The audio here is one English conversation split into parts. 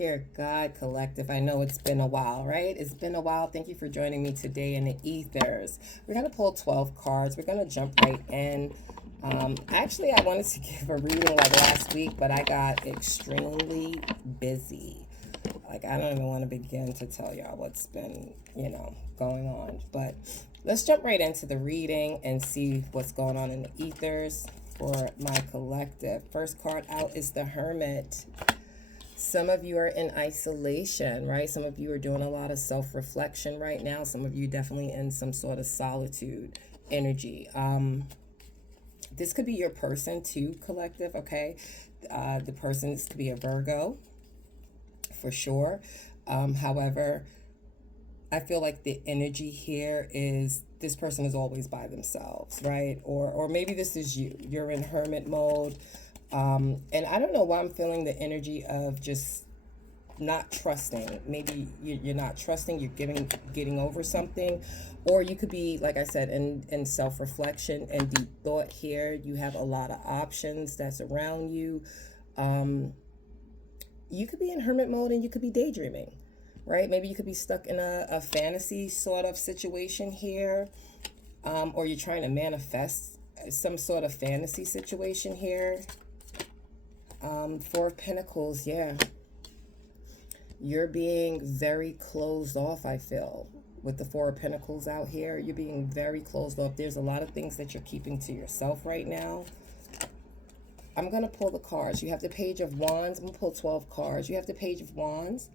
Dear God, collective, I know it's been a while, right? It's been a while. Thank you for joining me today in the ethers. We're going to pull 12 cards. We're going to jump right in. Actually, I wanted to give a reading like last week, but I got extremely busy. Like, I don't even want to begin to tell y'all what's been, going on. But let's jump right into the reading and see what's going on in the ethers for my collective. First card out is the Hermit. Some of you are in isolation, right? Some of you are doing a lot of self-reflection right now. Some of you definitely in some sort of solitude energy. This could be your person too, collective, okay? The person could be a Virgo, for sure. However, I feel like the energy here is this person is always by themselves, right? Or maybe this is you. You're in hermit mode. And I don't know why I'm feeling the energy of just not trusting. Maybe you're not trusting, you're getting over something. Or you could be, like I said, in self-reflection and deep thought here. You have a lot of options that's around you. You could be in hermit mode and you could be daydreaming, right? Maybe you could be stuck in a fantasy sort of situation here. Or you're trying to manifest some sort of fantasy situation here. Four of Pentacles, yeah. You're being very closed off, I feel. With the Four of Pentacles out here, you're being very closed off. There's a lot of things that you're keeping to yourself right now. I'm going to pull the cards. You have the Page of Wands. I'm going to pull 12 cards. You have the Page of Wands.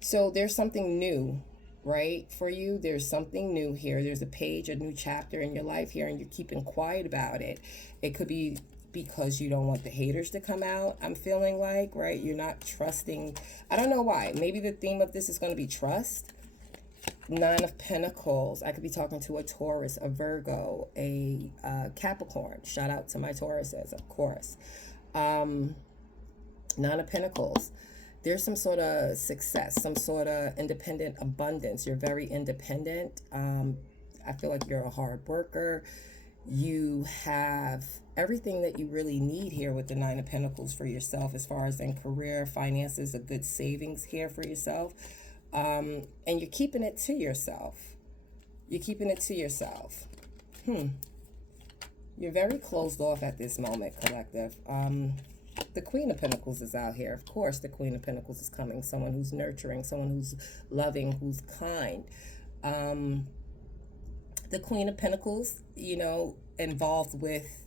So there's something new, right, for you. There's something new here. There's a page, a new chapter in your life here, and you're keeping quiet about it. It could be because you don't want the haters to come out, I'm feeling like, right? You're not trusting. I don't know why. Maybe the theme of this is going to be trust. Nine of Pentacles. I could be talking to a Taurus, a Virgo, a Capricorn. Shout out to my Tauruses, of course. Nine of Pentacles. There's some sort of success, some sort of independent abundance. You're very independent. I feel like you're a hard worker. You have everything that you really need here with the Nine of Pentacles for yourself, as far as in career, finances, a good savings here for yourself. And you're keeping it to yourself. You're keeping it to yourself. You're very closed off at this moment, collective. The Queen of Pentacles is out here. Of course, the Queen of Pentacles is coming. Someone who's nurturing, someone who's loving, who's kind. The Queen of Pentacles, involved with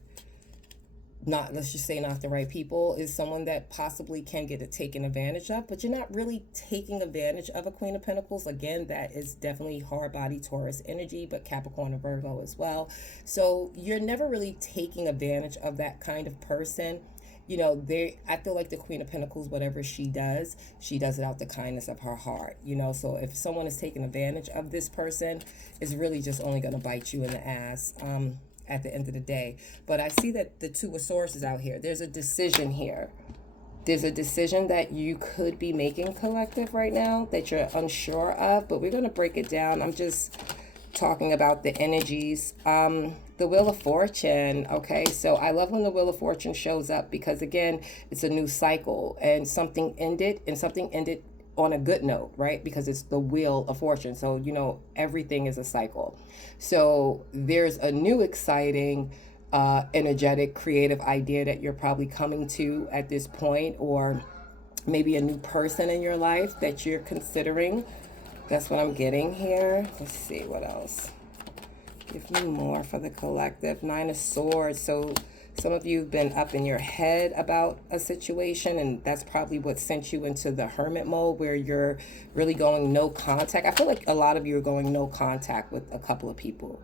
let's just say not the right people, is someone that possibly can get taken advantage of, but you're not really taking advantage of a Queen of Pentacles. Again, that is definitely hard body Taurus energy, but Capricorn and Virgo as well. So you're never really taking advantage of that kind of person. I feel like the Queen of Pentacles, whatever she does it out the kindness of her heart, so if someone is taking advantage of this person, it's really just only going to bite you in the ass at the end of the day. But I see that the Two of Swords is out here. There's a decision here. There's a decision that you could be making, collective, right now that you're unsure of, but we're going to break it down. I'm just talking about the energies. The Wheel of Fortune. Okay, so I love when the Wheel of Fortune shows up, because again, it's a new cycle, and something ended on a good note, right? Because it's the Wheel of Fortune. So, everything is a cycle. So there's a new exciting, energetic, creative idea that you're probably coming to at this point, or maybe a new person in your life that you're considering. That's what I'm getting here. Let's see what else. Give me more for the collective. Nine of Swords. So some of you have been up in your head about a situation, and that's probably what sent you into the hermit mode, where you're really going no contact. I feel like a lot of you are going no contact with a couple of people.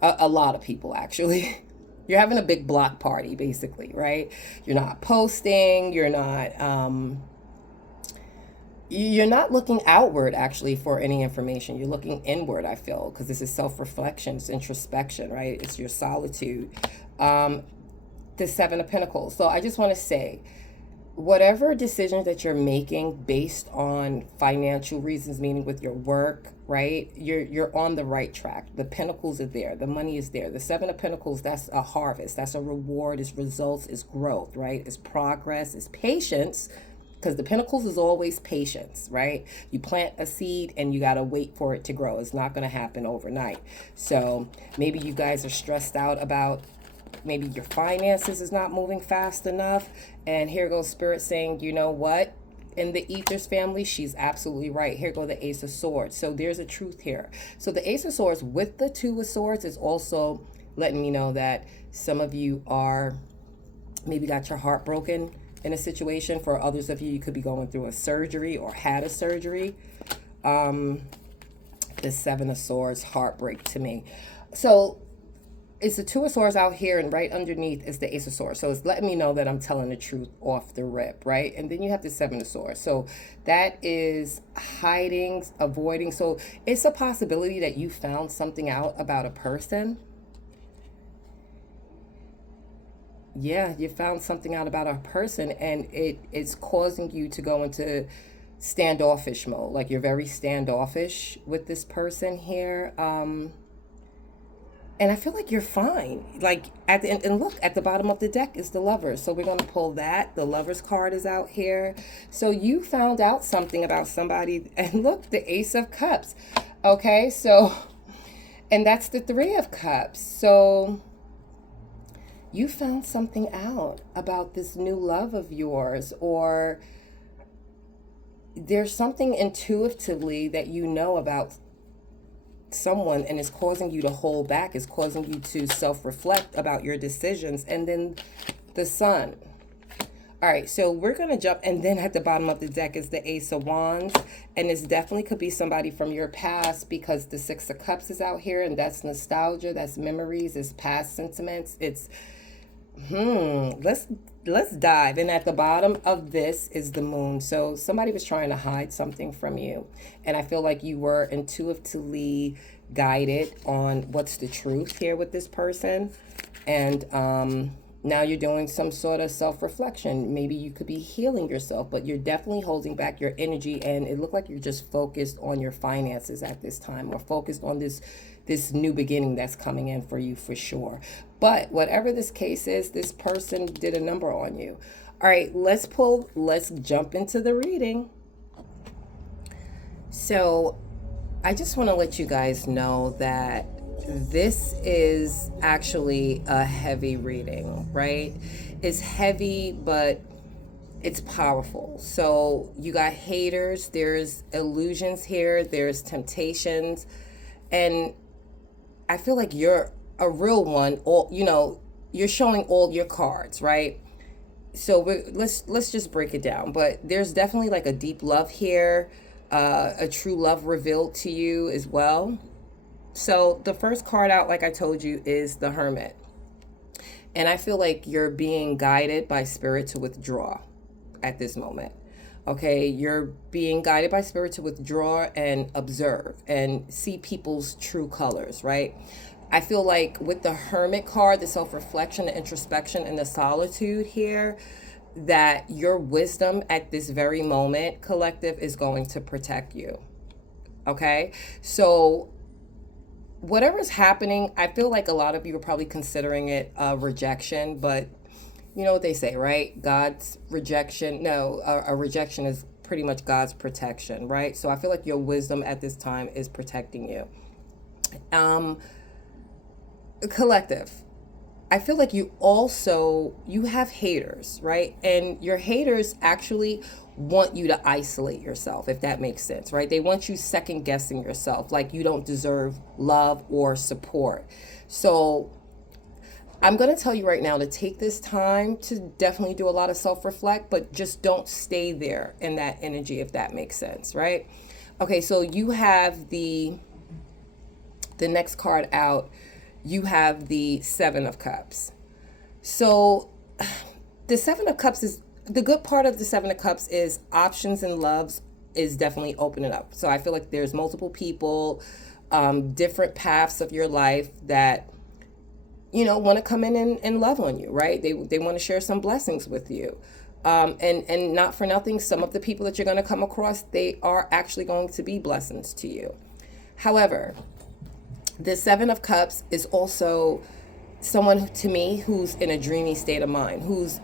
A lot of people, actually. You're having a big block party, basically, right? You're not posting. You're not looking outward, actually, for any information. You're looking inward, I feel, because this is self-reflection. It's introspection, right? It's your solitude. The Seven of Pentacles. So I just want to say, whatever decisions that you're making based on financial reasons, meaning with your work, right? You're on the right track. The pentacles are there. The money is there. The Seven of Pentacles, that's a harvest. That's a reward. It's results. It's growth, right? It's progress. It's patience. Because the Pentacles is always patience, right? You plant a seed and you got to wait for it to grow. It's not going to happen overnight. So maybe you guys are stressed out about maybe your finances is not moving fast enough. And here goes Spirit saying, you know what? In the Ethers family, she's absolutely right. Here go the Ace of Swords. So there's a truth here. So the Ace of Swords with the Two of Swords is also letting me know that some of you are maybe got your heart broken in a situation. For others of you, you could be going through a surgery or had a surgery. The Seven of Swords, heartbreak to me. So it's the Two of Swords out here, and right underneath is the Ace of Swords. So it's letting me know that I'm telling the truth off the rip, right? And then you have the Seven of Swords. So that is hiding, avoiding. So it's a possibility that you found something out about a person. Yeah, you found something out about a person, and it's causing you to go into standoffish mode. Like, you're very standoffish with this person here. And I feel like you're fine. Like, at the end, and look, at the bottom of the deck is the Lovers. So we're going to pull that. The Lovers card is out here. So you found out something about somebody. And look, the Ace of Cups. Okay, so, and that's the Three of Cups. So you found something out about this new love of yours, or there's something intuitively that you know about someone, and it's causing you to hold back. It's causing you to self-reflect about your decisions. And then the Sun. All right, so we're going to jump, and then at the bottom of the deck is the Ace of Wands, and this definitely could be somebody from your past, because the Six of Cups is out here, and that's nostalgia, that's memories, it's past sentiments, it's let's dive. And at the bottom of this is the Moon. So somebody was trying to hide something from you, and I feel like you were intuitively guided on what's the truth here with this person. And now you're doing some sort of self-reflection. Maybe you could be healing yourself, but you're definitely holding back your energy, and it looked like you're just focused on your finances at this time, or focused on this new beginning that's coming in for you, for sure. But whatever this case is, this person did a number on you. All right, let's jump into the reading. So I just want to let you guys know that this is actually a heavy reading, right? It's heavy, but it's powerful. So you got haters, there's illusions here, there's temptations, and I feel like you're a real one. All, you know, you're showing all your cards, right? So let's just break it down. But there's definitely like a deep love here, a true love revealed to you as well. So the first card out, like I told you, is the Hermit. And I feel like you're being guided by Spirit to withdraw at this moment. Okay, you're being guided by Spirit to withdraw and observe and see people's true colors, right? I feel like with the Hermit card, the self-reflection, the introspection, and the solitude here, that your wisdom at this very moment, collective, is going to protect you. Okay, so whatever's happening, I feel like a lot of you are probably considering it a rejection, but you know what they say, right? God's rejection, no, a rejection is pretty much God's protection, right? So I feel like your wisdom at this time is protecting you. Collective, I feel like you have haters, right? And your haters actually want you to isolate yourself, if that makes sense, right? They want you second guessing yourself, like you don't deserve love or support. So I'm going to tell you right now to take this time to definitely do a lot of self-reflect, but just don't stay there in that energy, if that makes sense, right? Okay, so you have the next card out. You have the Seven of Cups. So the Seven of Cups is, the good part of the Seven of Cups is options and loves is definitely opening up. So I feel like there's multiple people, different paths of your life that, you know, want to come in and love on you, right? They want to share some blessings with you. And not for nothing, some of the people that you're going to come across, they are actually going to be blessings to you. However, the Seven of Cups is also someone, to me, who's in a dreamy state of mind, who's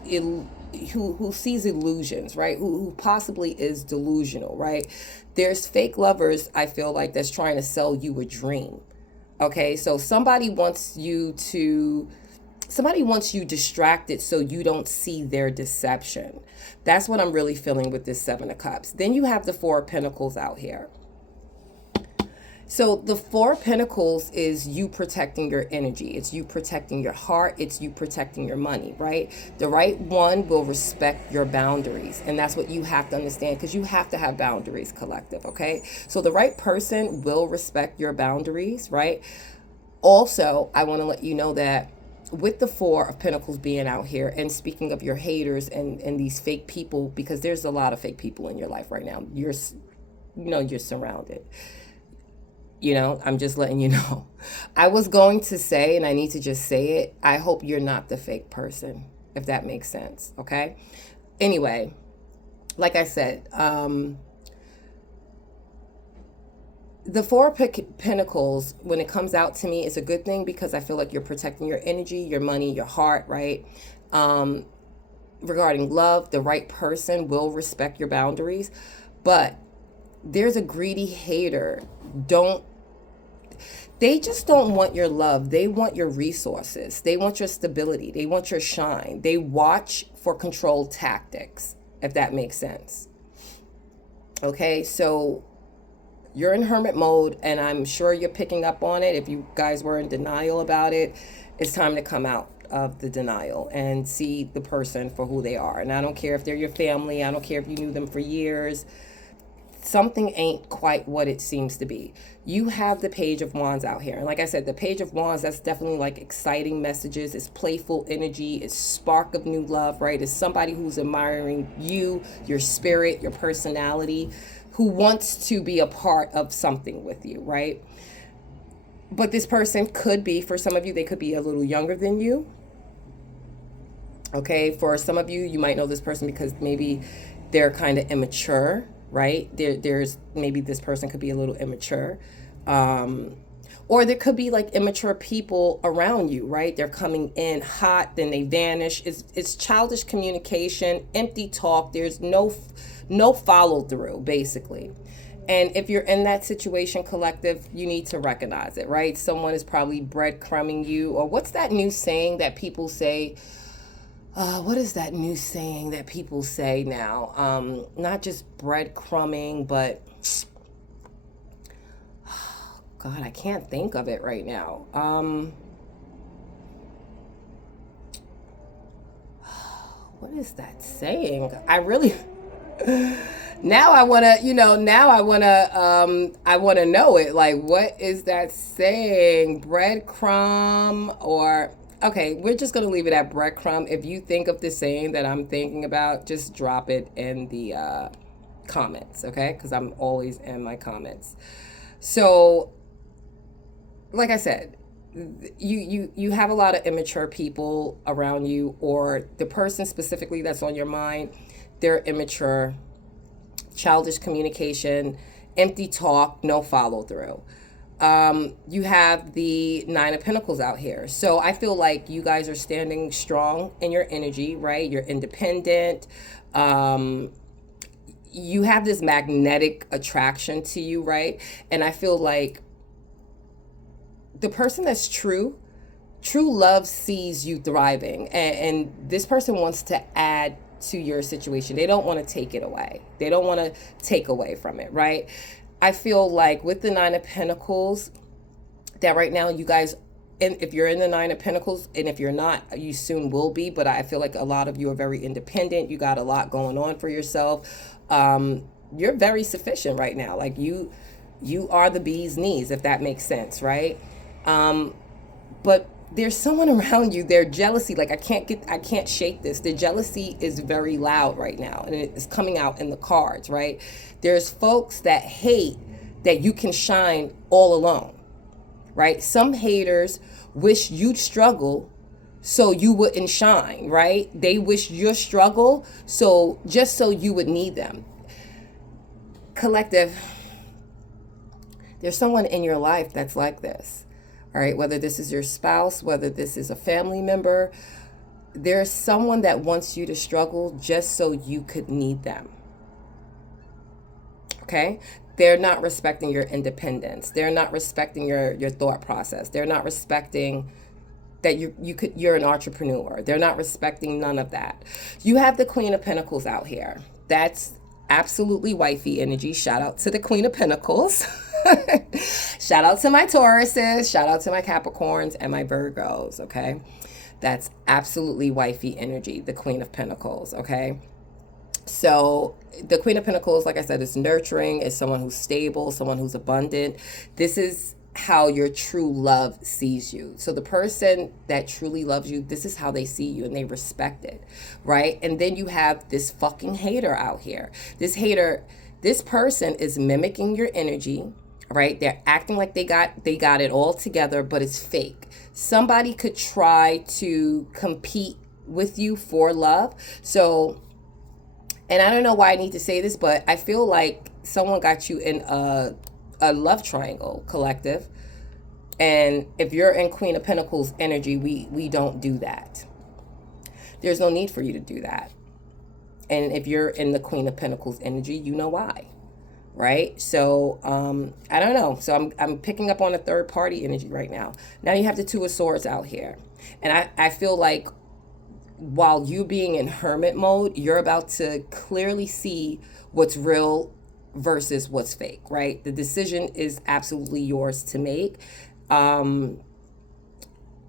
who sees illusions, right? Who possibly is delusional, right? There's fake lovers, I feel like, that's trying to sell you a dream. Okay, so somebody wants you distracted so you don't see their deception. That's what I'm really feeling with this Seven of Cups. Then you have the Four of Pentacles out here. So the Four of Pentacles is you protecting your energy. It's you protecting your heart. It's you protecting your money, right? The right one will respect your boundaries. And that's what you have to understand, because you have to have boundaries, collective, okay? So the right person will respect your boundaries, right? Also, I want to let you know that with the Four of Pentacles being out here, and speaking of your haters and these fake people, because there's a lot of fake people in your life right now. You're surrounded. I'm just letting you know. I was going to say, and I need to just say it, I hope you're not the fake person, if that makes sense, okay? Anyway, like I said, the Four of Pentacles, when it comes out to me, is a good thing, because I feel like you're protecting your energy, your money, your heart, right? Regarding love, the right person will respect your boundaries, but there's a greedy hater. They just don't want your love. They want your resources. They want your stability. They want your shine. They watch for control tactics, if that makes sense. Okay, so you're in hermit mode, and I'm sure you're picking up on it. If you guys were in denial about it, it's time to come out of the denial and see the person for who they are. And I don't care if they're your family. I don't care if you knew them for years. Something ain't quite what it seems to be. You have the Page of Wands out here. And like I said, the Page of Wands, that's definitely like exciting messages. It's playful energy. It's spark of new love, right? It's somebody who's admiring you, your spirit, your personality, who wants to be a part of something with you, right? But this person could be, for some of you, they could be a little younger than you. Okay, for some of you, you might know this person because maybe they're kind of immature, right? There's maybe this person could be a little immature. Or there could be like immature people around you, right? They're coming in hot, then they vanish. It's childish communication, empty talk. There's no follow through, basically. And if you're in that situation, collective, you need to recognize it, right? Someone is probably breadcrumbing you. Or what's that new saying that people say? What is that new saying that people say now? Not just breadcrumbing, but God, I can't think of it right now. What is that saying? I really now I want to, I want to know it. Like, what is that saying? Breadcrumb, or okay, we're just going to leave it at breadcrumb. If you think of the saying that I'm thinking about, just drop it in the comments, okay? Because I'm always in my comments. So, like I said, you have a lot of immature people around you, or the person specifically that's on your mind, they're immature, childish communication, empty talk, no follow through. You have the Nine of Pentacles out here. So I feel like you guys are standing strong in your energy, right? You're independent. You have this magnetic attraction to you, right? And I feel like the person that's true love sees you thriving. And this person wants to add to your situation. They don't want to take it away. They don't want to take away from it, right? I feel like with the Nine of Pentacles, that right now you guys, and if you're in the Nine of Pentacles, and if you're not, you soon will be, but I feel like a lot of you are very independent. You got a lot going on for yourself. You're very sufficient right now. Like you are the bee's knees, if that makes sense, right? But there's someone around you, their jealousy, like I can't shake this. The jealousy is very loud right now, and it's coming out in the cards, right? There's folks that hate that you can shine all alone, right? Some haters wish you'd struggle so you wouldn't shine, right? They wish your struggle just so you would need them. Collective, there's someone in your life that's like this. All right, whether this is your spouse, whether this is a family member, there's someone that wants you to struggle just so you could need them. Okay? They're not respecting your independence. They're not respecting your thought process. They're not respecting that you're an entrepreneur. They're not respecting none of that. You have the Queen of Pentacles out here. That's absolutely wifey energy. Shout out to the Queen of Pentacles. Shout out to my Tauruses. Shout out to my Capricorns and my Virgos, okay? That's absolutely wifey energy, the Queen of Pentacles, okay? So the Queen of Pentacles, like I said, is nurturing, is someone who's stable, someone who's abundant. This is how your true love sees you. So the person that truly loves you, this is how they see you and they respect it, right? And then you have this fucking hater out here. This hater, this person is mimicking your energy, right? They're acting like they got it all together, but it's fake. Somebody could try to compete with you for love. So, and I don't know why I need to say this, but I feel like someone got you in a love triangle collective. And if you're in Queen of Pentacles energy, we don't do that. There's no need for you to do that. And if you're in the Queen of Pentacles energy, you know why, right? So I don't know. So I'm picking up on a third party energy right now. Now you have the Two of Swords out here. And I feel like while you being in hermit mode, you're about to clearly see what's real versus what's fake, right? The decision is absolutely yours to make.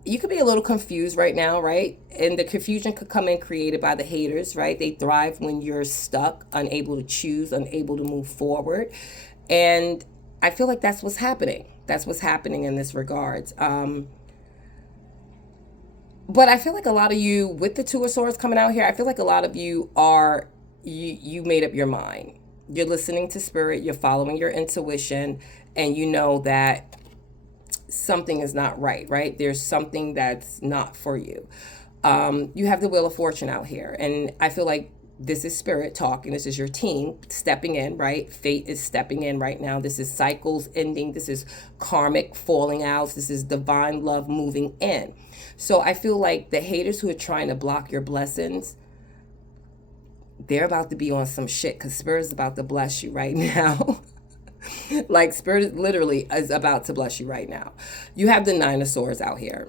You could be a little confused right now, right? And the confusion could come in created by the haters, right? They thrive when you're stuck, unable to choose, unable to move forward. And I feel like that's what's happening. That's what's happening in this regards. But I feel like a lot of you, with the Two of Swords coming out here, I feel like a lot of you are, you made up your mind. You're listening to spirit, you're following your intuition, and you know that something is not right, right? There's something that's not for you. You have the Wheel of Fortune out here, and I feel like this is spirit talking. This is your team stepping in, right? Fate is stepping in right now. This is cycles ending. This is karmic falling out. This is divine love moving in. So I feel like the haters who are trying to block your blessings, they're about to be on some shit because spirit is about to bless you right now. Like spirit literally is about to bless you right now. You have the Nine of Swords out here.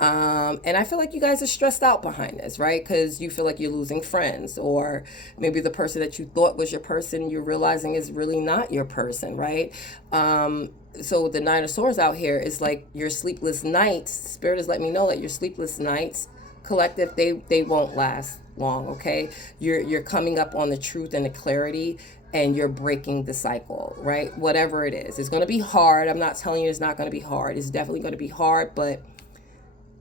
And I feel like you guys are stressed out behind this, right? Because you feel like you're losing friends, or maybe the person that you thought was your person, you're realizing is really not your person, right? So the Nine of Swords out here is like your sleepless nights. Spirit is letting me know that your sleepless nights, collective, they won't last long, okay? You're coming up on the truth and the clarity, and you're breaking the cycle, right? Whatever it is. It's going to be hard. I'm not telling you it's not going to be hard. It's definitely going to be hard, but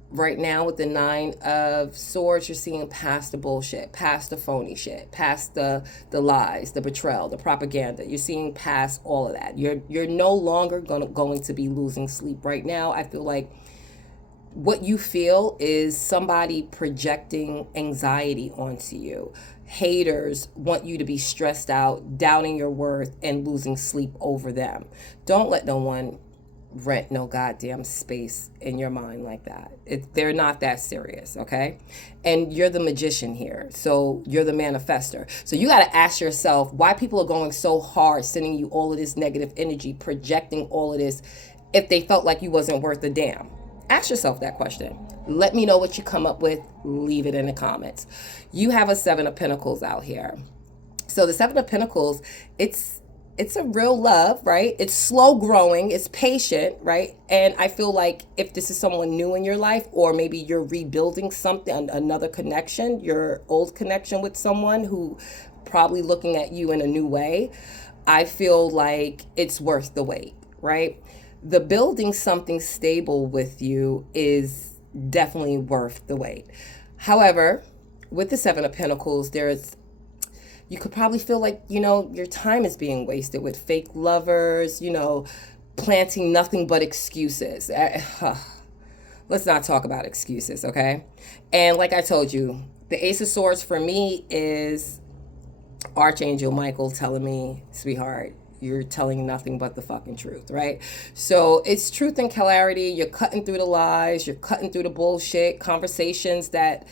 right now with the Nine of Swords, you're seeing past the bullshit, past the phony shit, past the lies, the betrayal, the propaganda. You're seeing past all of that. You're no longer going to be losing sleep right now. I feel like what you feel is somebody projecting anxiety onto you. Haters want you to be stressed out, doubting your worth, and losing sleep over them. Don't let no one rent no goddamn space in your mind like that. They're not that serious, okay? And you're the magician here. So you're the manifester. So you got to ask yourself why people are going so hard, sending you all of this negative energy, projecting all of this, if they felt like you wasn't worth a damn. Ask yourself that question. Let me know what you come up with. Leave it in the comments. You have a Seven of Pentacles out here. So the Seven of Pentacles, it's a real love, right? It's slow growing. It's patient, right? And I feel like if this is someone new in your life, or maybe you're rebuilding something, another connection, your old connection with someone who probably looking at you in a new way, I feel like it's worth the wait, right? The building something stable with you is definitely worth the wait. However, with the Seven of Pentacles, you could probably feel like, your time is being wasted with fake lovers, planting nothing but excuses. Let's not talk about excuses, okay? And like I told you, the Ace of Swords for me is Archangel Michael telling me, sweetheart, you're telling nothing but the fucking truth, right? So it's truth and clarity. You're cutting through the lies, you're cutting through the bullshit, conversations that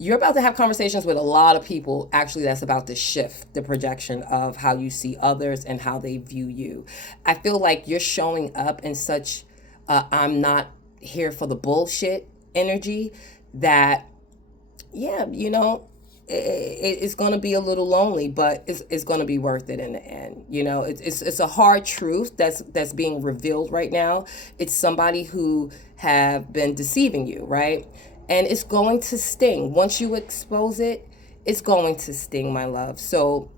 you're about to have conversations with a lot of people, actually, that's about to shift the projection of how you see others and how they view you. I feel like you're showing up in such I'm not here for the bullshit energy that, yeah, you know, it's going to be a little lonely, but it's going to be worth it in the end. You know, it's a hard truth that's being revealed right now. It's somebody who have been deceiving you, right? And it's going to sting. Once you expose it, it's going to sting, my love. So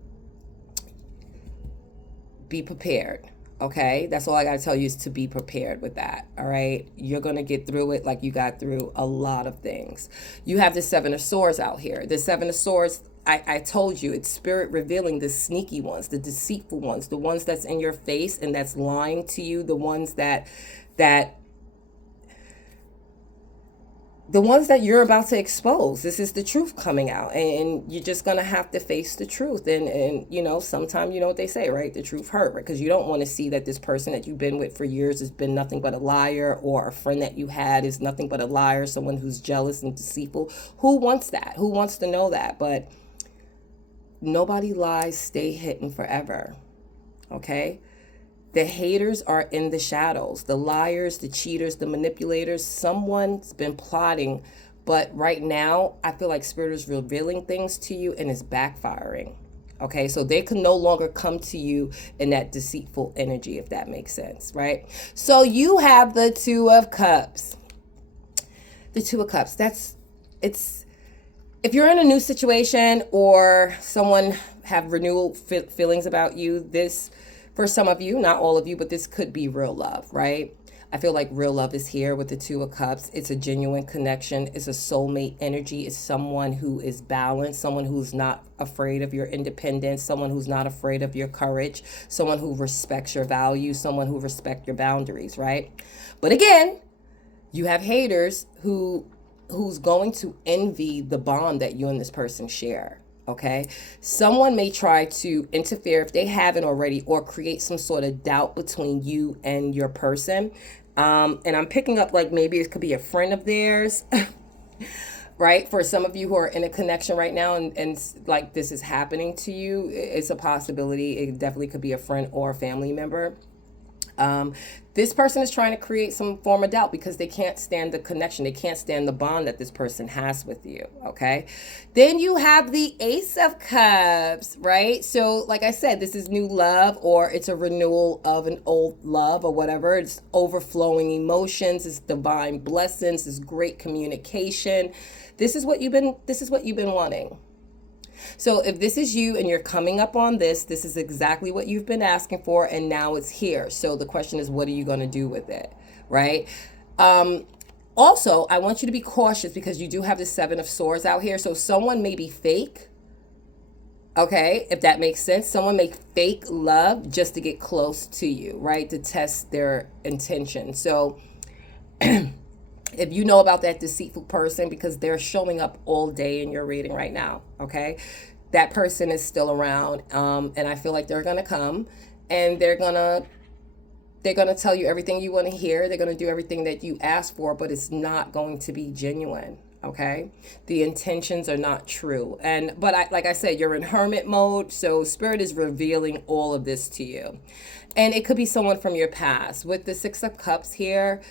be prepared. Okay, that's all I got to tell you, is to be prepared with that. All right, you're going to get through it like you got through a lot of things. You have the Seven of Swords out here. The Seven of Swords, I told you, it's spirit revealing the sneaky ones, the deceitful ones, the ones that's in your face and that's lying to you, the ones that you're about to expose. This is the truth coming out, and you're just going to have to face the truth. And you know, sometimes, you know what they say, right? The truth hurt, right? Because you don't want to see that this person that you've been with for years has been nothing but a liar, or a friend that you had is nothing but a liar, someone who's jealous and deceitful. Who wants that? Who wants to know that? But nobody lies stay hidden forever, okay? The haters are in the shadows. The liars, the cheaters, the manipulators. Someone's been plotting, but right now, I feel like Spirit is revealing things to you and it's backfiring. Okay, so they can no longer come to you in that deceitful energy, if that makes sense, right? So you have the Two of Cups. The Two of Cups, it's, if you're in a new situation or someone have renewal feelings about you, this, for some of you, not all of you, but this could be real love, right? I feel like real love is here with the Two of Cups. It's a genuine connection. It's a soulmate energy. It's someone who is balanced, someone who's not afraid of your independence, someone who's not afraid of your courage, someone who respects your values, someone who respects your boundaries, right? But again, you have haters who's going to envy the bond that you and this person share. Okay, someone may try to interfere if they haven't already, or create some sort of doubt between you and your person. And I'm picking up like maybe it could be a friend of theirs, right? For some of you who are in a connection right now and like this is happening to you, it's a possibility. It definitely could be a friend or a family member. This person is trying to create some form of doubt because they can't stand the connection. They can't stand the bond that this person has with you, okay? Then you have the Ace of Cups, right? So like I said, this is new love, or it's a renewal of an old love or whatever. It's overflowing emotions, it's divine blessings, it's great communication. This is what you've been wanting. So if this is you and you're coming up on this is exactly what you've been asking for, and now it's here. So the question is, what are you going to do with it, right? Also, I want you to be cautious because you do have the Seven of Swords out here. So someone may be fake, okay, if that makes sense. Someone may fake love just to get close to you, right, to test their intention. So if you know about that deceitful person, because they're showing up all day in your reading right now, okay? That person is still around, and I feel like they're gonna come, and they're gonna tell you everything you want to hear. They're gonna do everything that you ask for, but it's not going to be genuine, okay? The intentions are not true. But like I said, you're in hermit mode, so Spirit is revealing all of this to you. And it could be someone from your past. With the Six of Cups here,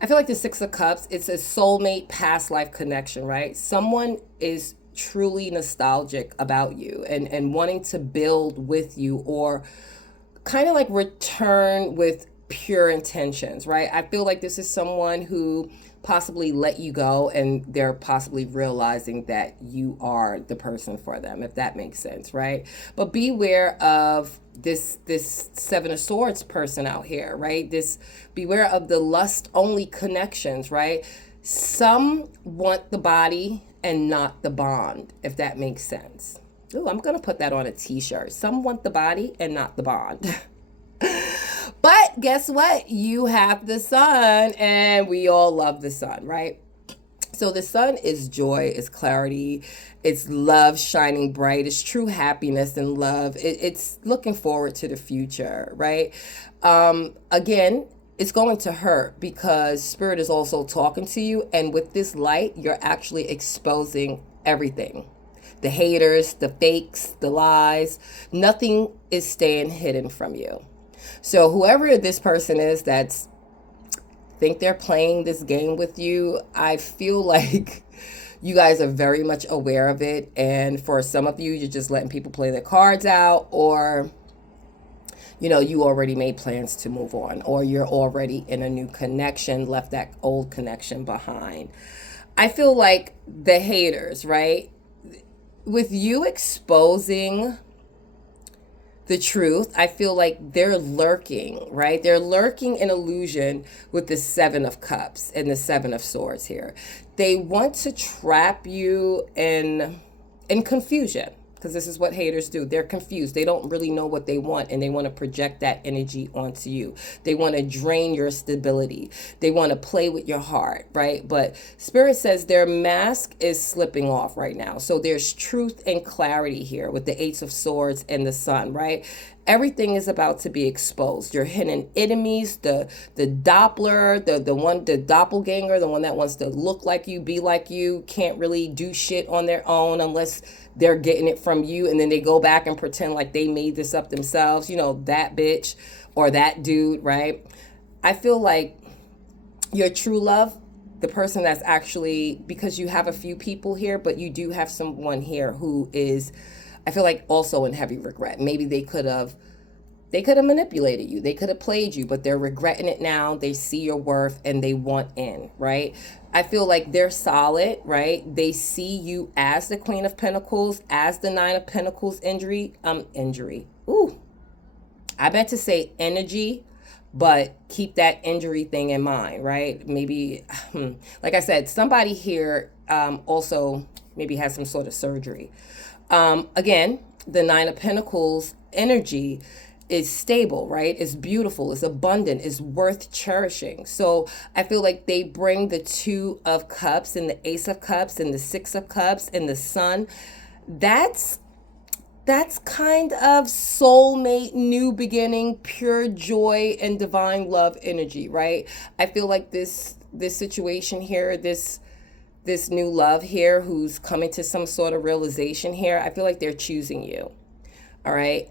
I feel like the Six of Cups, it's a soulmate past life connection, right? Someone is truly nostalgic about you and wanting to build with you, or kind of like return with pure intentions, right? I feel like this is someone who possibly let you go, and they're possibly realizing that you are the person for them, if that makes sense, right? But beware of this Seven of Swords person out here, right? Beware of the lust only connections, right? Some want the body and not the bond, if that makes sense. Ooh, I'm gonna put that on a t-shirt. Some want the body and not the bond. But guess what? You have the sun, and we all love the sun, right? So the sun is joy, is clarity, it's love shining bright, it's true happiness and love. It's looking forward to the future, right? Again, it's going to hurt because spirit is also talking to you. And with this light, you're actually exposing everything. The haters, the fakes, the lies, nothing is staying hidden from you. So whoever this person is that's think they're playing this game with you, I feel like you guys are very much aware of it. And for some of you, you're just letting people play their cards out, or, you know, you already made plans to move on, or you're already in a new connection, left that old connection behind. I feel like the haters, right? With you exposing the truth, I feel like they're lurking, right? They're lurking in illusion with the Seven of Cups and the Seven of Swords here. They want to trap you in confusion, because this is what haters do. They're confused. They don't really know what they want, and they want to project that energy onto you. They want to drain your stability. They want to play with your heart, right? But Spirit says their mask is slipping off right now. So there's truth and clarity here with the Eight of Swords and the Sun, right? Everything is about to be exposed. Your hidden enemies, the Doppler, the doppelganger, the one that wants to look like you, be like you, can't really do shit on their own unless they're getting it from you, and then they go back and pretend like they made this up themselves. You know, that bitch or that dude, right? I feel like your true love, the person that's actually, because you have a few people here, but you do have someone here who is, I feel like, also in heavy regret. Maybe they could have manipulated you. They could have played you, but they're regretting it now. They see your worth and they want in, right? I feel like they're solid, right? They see you as the Queen of Pentacles, as the Nine of Pentacles injury. Ooh, I meant to say energy, but keep that injury thing in mind, right? Maybe, like I said, somebody here also maybe has some sort of surgery. Again, the Nine of Pentacles energy is stable, right? It's beautiful, it's abundant, it's worth cherishing. So I feel like they bring the Two of Cups and the Ace of Cups and the Six of Cups and the Sun. That's kind of soulmate, new beginning, pure joy and divine love energy, right? I feel like this situation here, this new love here who's coming to some sort of realization here, I feel like they're choosing you. All right.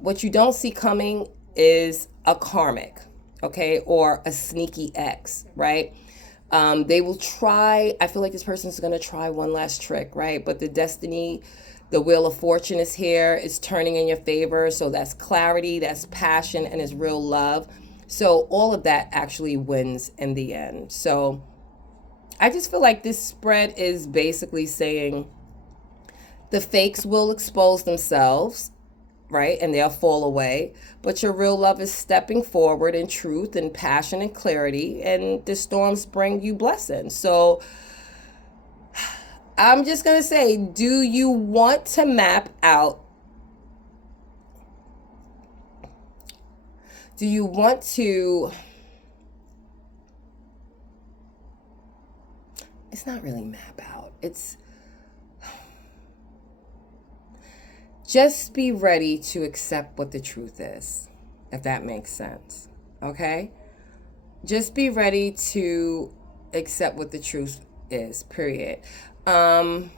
What you don't see coming is a karmic, okay, or a sneaky ex, right? They will try. I feel like this person's going to try one last trick, right? But the destiny, the wheel of fortune is here. It's turning in your favor. So that's clarity, that's passion, and it's real love. So all of that actually wins in the end. So I just feel like this spread is basically saying the fakes will expose themselves, right? And they'll fall away. But your real love is stepping forward in truth and passion and clarity. And the storms bring you blessings. So I'm just going to say, do you want to map out? Do you want to... It's not really map out. It's... Just be ready to accept what the truth is, if that makes sense, okay? Just be ready to accept what the truth is, period. I'm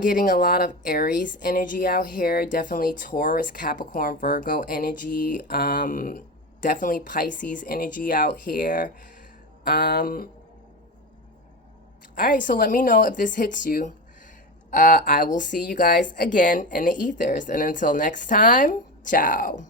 getting a lot of Aries energy out here, definitely Taurus, Capricorn, Virgo energy, definitely Pisces energy out here. All right, so let me know if this hits you. I will see you guys again in the ethers. And until next time, ciao.